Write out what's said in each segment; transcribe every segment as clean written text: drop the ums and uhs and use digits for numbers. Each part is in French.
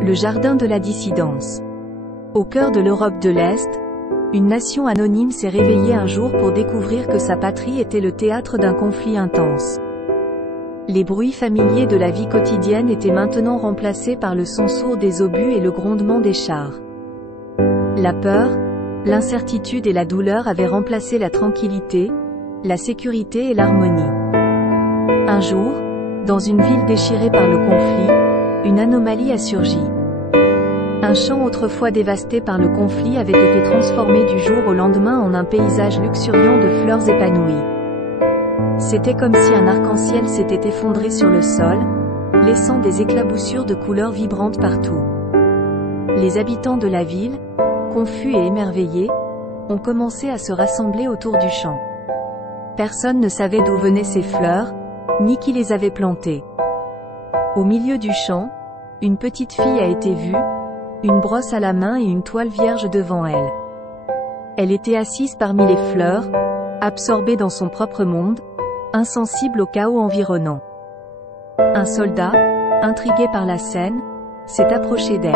Le jardin de la dissidence. Au cœur de l'Europe de l'Est, une nation anonyme s'est réveillée un jour pour découvrir que sa patrie était le théâtre d'un conflit intense. Les bruits familiers de la vie quotidienne étaient maintenant remplacés par le son sourd des obus et le grondement des chars. La peur, l'incertitude et la douleur avaient remplacé la tranquillité, la sécurité et l'harmonie. Un jour, dans une ville déchirée par le conflit, une anomalie a surgi. Un champ autrefois dévasté par le conflit avait été transformé du jour au lendemain en un paysage luxuriant de fleurs épanouies. C'était comme si un arc-en-ciel s'était effondré sur le sol, laissant des éclaboussures de couleurs vibrantes partout. Les habitants de la ville, confus et émerveillés, ont commencé à se rassembler autour du champ. Personne ne savait d'où venaient ces fleurs, ni qui les avait plantées. Au milieu du champ, une petite fille a été vue, une brosse à la main et une toile vierge devant elle. Elle était assise parmi les fleurs, absorbée dans son propre monde, insensible au chaos environnant. Un soldat, intrigué par la scène, s'est approché d'elle.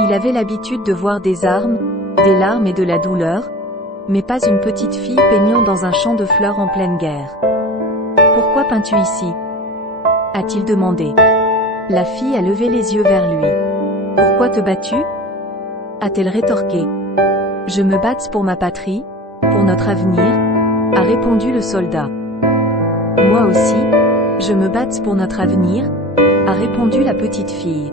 Il avait l'habitude de voir des armes, des larmes et de la douleur, mais pas une petite fille peignant dans un champ de fleurs en pleine guerre. « Pourquoi peins-tu ici » a-t-il demandé. La fille a levé les yeux vers lui. « Pourquoi te bats-tu » a-t-elle rétorqué. « Je me bats pour ma patrie, pour notre avenir » a répondu le soldat. « Moi aussi, je me bats pour notre avenir » a répondu la petite fille.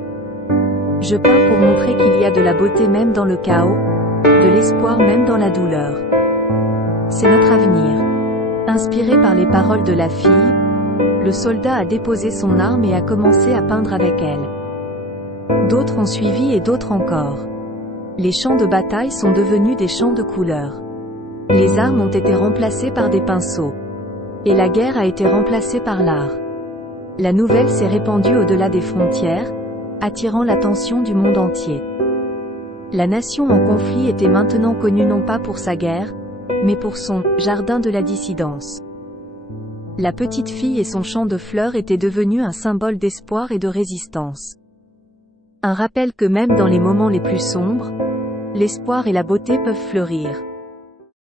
« Je peins pour montrer qu'il y a de la beauté même dans le chaos, de l'espoir même dans la douleur. C'est notre avenir. » Inspiré par les paroles de la fille, le soldat a déposé son arme et a commencé à peindre avec elle. D'autres ont suivi et d'autres encore. Les champs de bataille sont devenus des champs de couleurs. Les armes ont été remplacées par des pinceaux. Et la guerre a été remplacée par l'art. La nouvelle s'est répandue au-delà des frontières, attirant l'attention du monde entier. La nation en conflit était maintenant connue non pas pour sa guerre, mais pour son « jardin de la dissidence ». La petite fille et son champ de fleurs étaient devenus un symbole d'espoir et de résistance. Un rappel que même dans les moments les plus sombres, l'espoir et la beauté peuvent fleurir.